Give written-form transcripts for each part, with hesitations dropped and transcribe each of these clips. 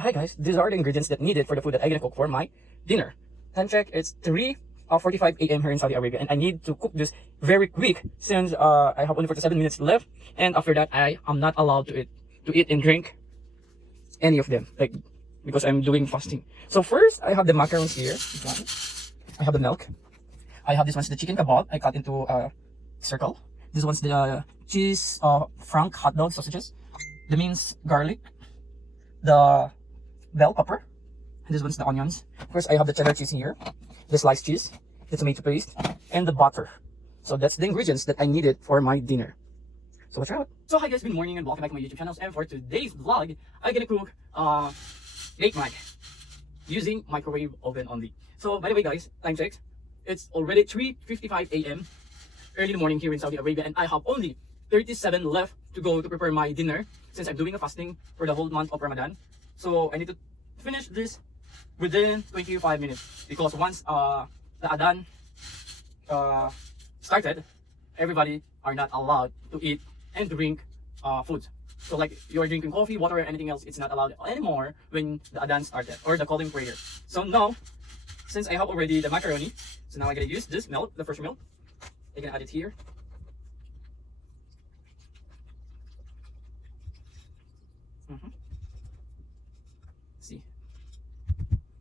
hi guys, these are the ingredients that needed for the food that I'm gonna cook for my dinner. Time check, it's 3:45 a.m. here in Saudi Arabia, and I need to cook this very quick since I have only 47 minutes left, and after that I am not allowed to eat and drink any of them, like, because I'm doing fasting. So first I have the macarons here. This one. I have the milk. I have this one's the chicken kebab. I cut into a circle. This one's the cheese frank hot dog sausages, the minced garlic, the bell pepper, and this one's the onions. First I have the cheddar cheese here, the sliced cheese, the tomato paste, and the butter. So that's the ingredients that I needed for my dinner. So watch out. So hi guys, good morning and welcome back to my YouTube channel. And for today's vlog, I'm gonna cook Bake Mac using microwave oven only. So by the way guys, time check, it's already 3:55 a.m. early in the morning here in Saudi Arabia, and I have only 37 left to go to prepare my dinner since I'm doing a fasting for the whole month of Ramadan. So I need to finish this within 25 minutes, because once the Adhan started, everybody are not allowed to eat and drink food. So like you're drinking coffee, water, or anything else, it's not allowed anymore when the Adhan started, or the calling prayer. So now, since I have already the macaroni, so now I'm gonna use this milk, the fresh milk. I'm gonna add it here. See.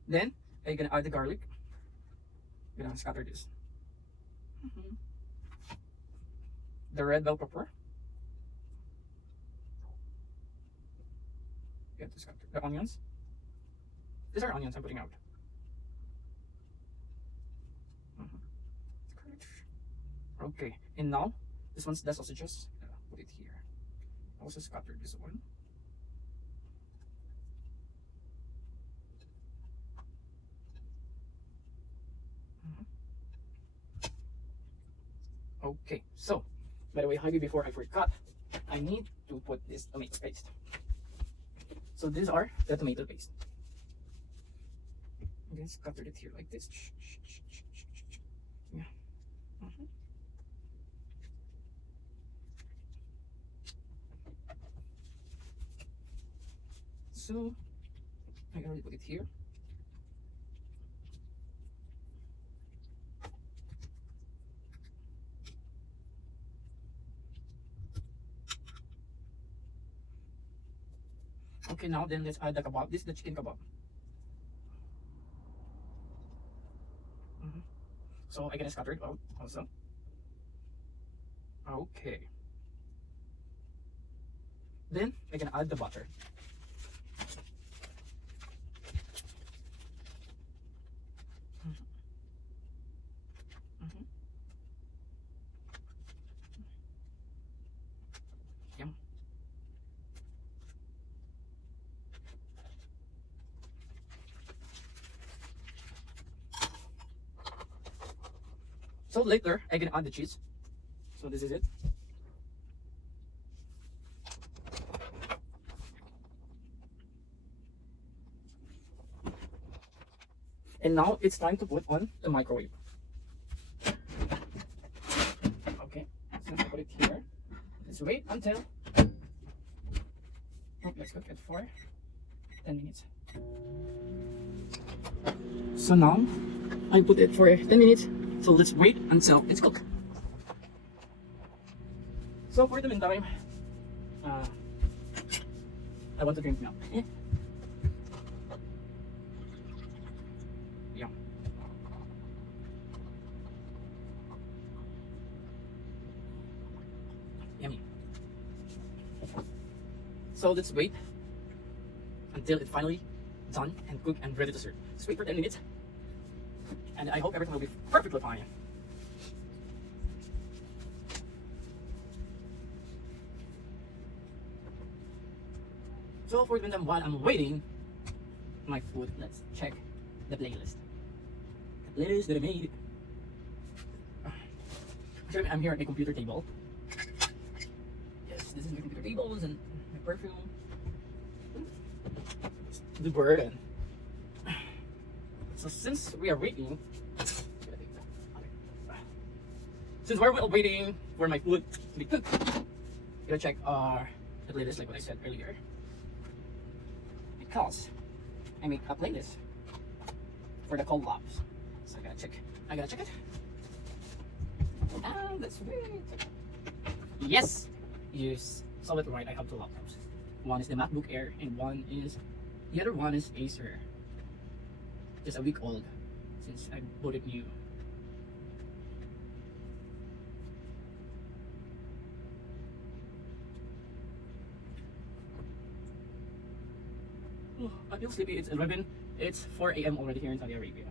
Then I'm gonna add the garlic. I'm gonna scatter this. The red bell pepper. You have to scatter the onions. These are onions I'm putting out. Okay, and now this one's the sausages. Put it here. Also scatter this one. Okay, so by the way, Javi, before I forgot, I need to put this tomato paste. So these are the tomato paste. Okay, scatter it here like this. Yeah. So I already put it here. Okay, now then let's add the kebab. This is the chicken kebab. So I'm gonna scatter it out also. Okay. Then I'm gonna add the butter. Yum. So later, I'm gonna add the cheese. So this is it. And now it's time to put on the microwave. Okay, so let's put it here. Let's wait until, let's cook it for 10 minutes. So now I put it for 10 minutes. So let's wait until it's cooked. So for the meantime, I want to drink milk. Yeah. Yummy. So let's wait until it's finally done and cooked and ready to serve. Let's wait for 10 minutes. And I hope everything will be perfectly fine. So for the meantime, while I'm waiting my food, let's check the playlist. The playlist that I made. Actually, I'm here at my computer table. Yes, this is my computer table and my perfume. The bird. And so since we are waiting, for my food to be cooked, I'm gonna check the playlist like what I said earlier, because I make a playlist for the collabs. So I gotta check it. And that's it. Yes! You saw it right, I have two laptops. One is the MacBook Air and the other one is Acer. Just a week old since I bought it new. Oh, I feel sleepy. It's 4 a.m. already here in Saudi Arabia.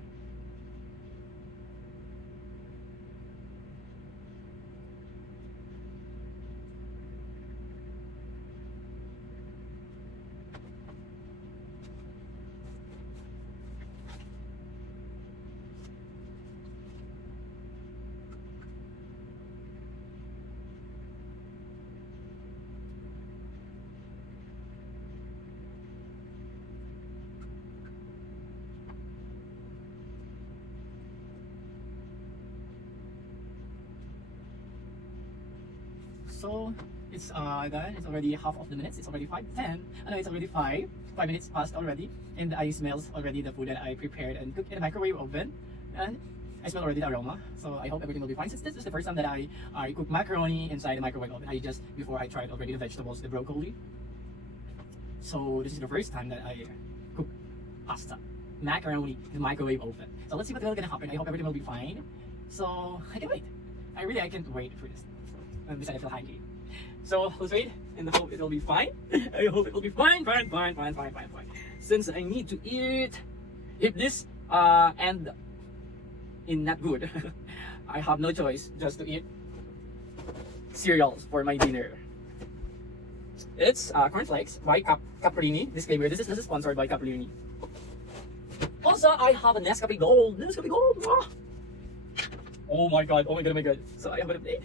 So it's guys, it's already half of the minutes. It's already 5:10. I know it's already 5 minutes past already, and I smells already the food that I prepared and cooked in the microwave oven, and I smell already the aroma. So I hope everything will be fine. Since this is the first time that I cook macaroni inside the microwave oven, before I tried already the vegetables, the broccoli. So this is the first time that I cook pasta, macaroni in the microwave oven. So let's see what's gonna happen. I hope everything will be fine. So I can wait. I can't wait for this. Besides, I feel hungry. So let's wait and hope it will be fine. I hope it will be fine. Since I need to eat, if this end in not good, I have no choice just to eat cereals for my dinner. It's cornflakes by Caprini. Disclaimer: this is sponsored by Caprini. Also, I have a Nescafe Gold. Ah! Oh my god! So I have an update.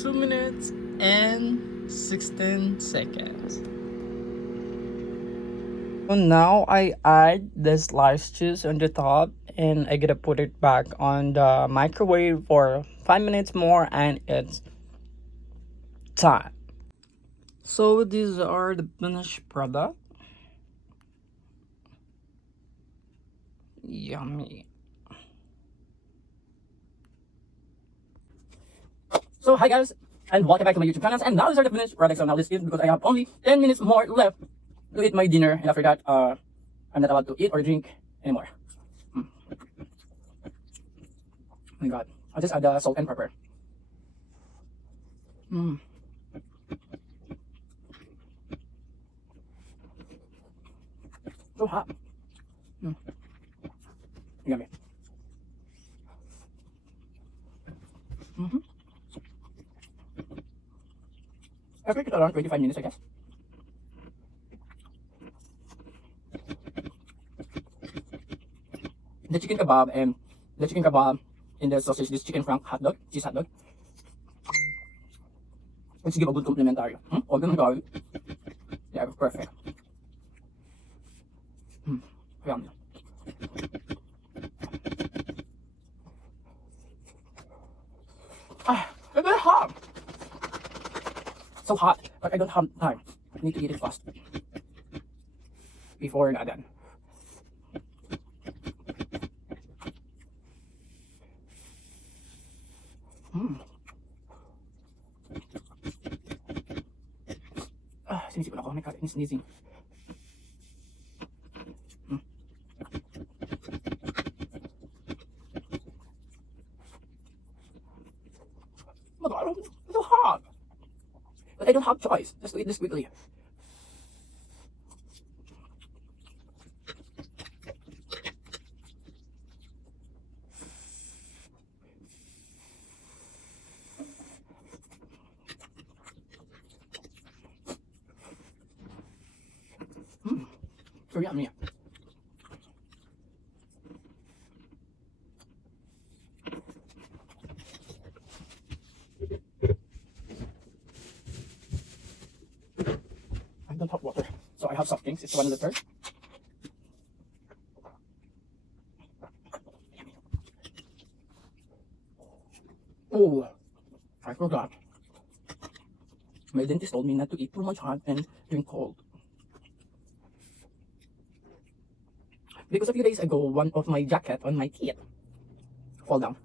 Two minutes and 16 seconds. So now I add the sliced cheese on the top, and I gotta put it back on the microwave for 5 minutes more, and it's time. So these are the finished product. Yummy. So hi guys, and welcome back to my YouTube channel. And now these are the finished products. So now let's eat, because I have only 10 minutes more left to eat my dinner, and after that I'm not allowed to eat or drink anymore. Oh my god, I'll just add the salt and pepper. So hot. Yummy. I think it's around 25 minutes, I guess. The chicken kebab and the sausage, this chicken frank hot dog, cheese hot dog. Let's give a good complimentary. Oh my god. Yeah, perfect. Yummy. It's very hot. So hot, but I don't have time. I need to eat it fast before I'm done. Sinisip ako. Oh my god, I'm sneezing. Oh my god, it's so hot. But I don't have choice just to eat this quickly. So yummy. soft drinks. It's 1 liter. Oh, I forgot. My dentist told me not to eat too much hot and drink cold. Because a few days ago, one of my jacket on my teeth fall down.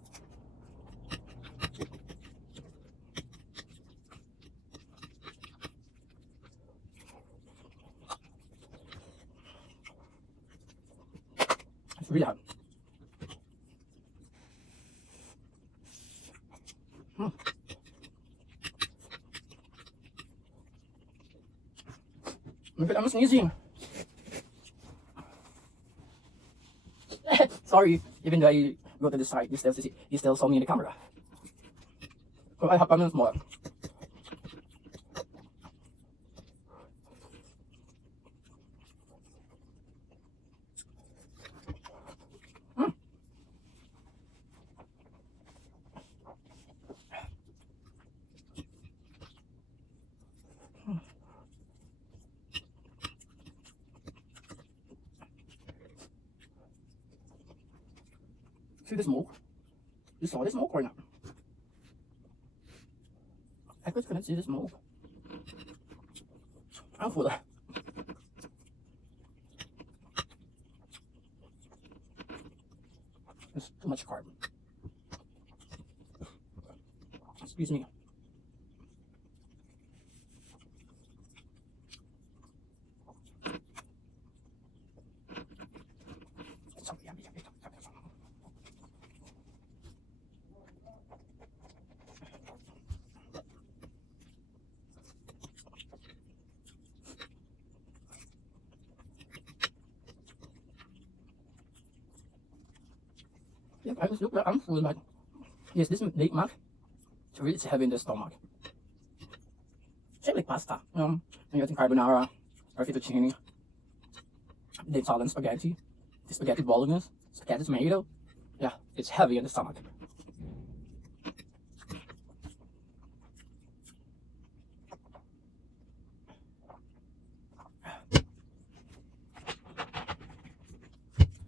It's really hot. But I'm sneezing. Sorry, even though I go to the side, you still saw me in the camera. So I have 5 minutes more. See the smoke? You saw the smoke or not? I just couldn't see the smoke. I'm full. There's too much carb. Excuse me. Yep, I just look like I'm full, but yes, this late mark, it's heavy in the stomach. It's like pasta, when you're eating carbonara or fettuccine, the Italian spaghetti, the spaghetti bolognese, spaghetti tomato, yeah, it's heavy in the stomach.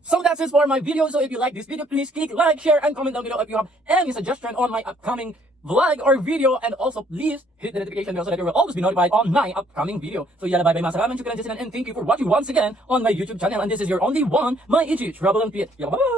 So that's it for my video. So if you like this video, please click like, share, and comment down below if you have any suggestion on my upcoming vlog or video. And also please hit the notification bell so that you will always be notified on my upcoming video. So yalla, bye bye, masalamat, shukran, and thank you for watching once again on my YouTube channel. And this is your only one, my Ichi Travel and Pit. Yalla, bye.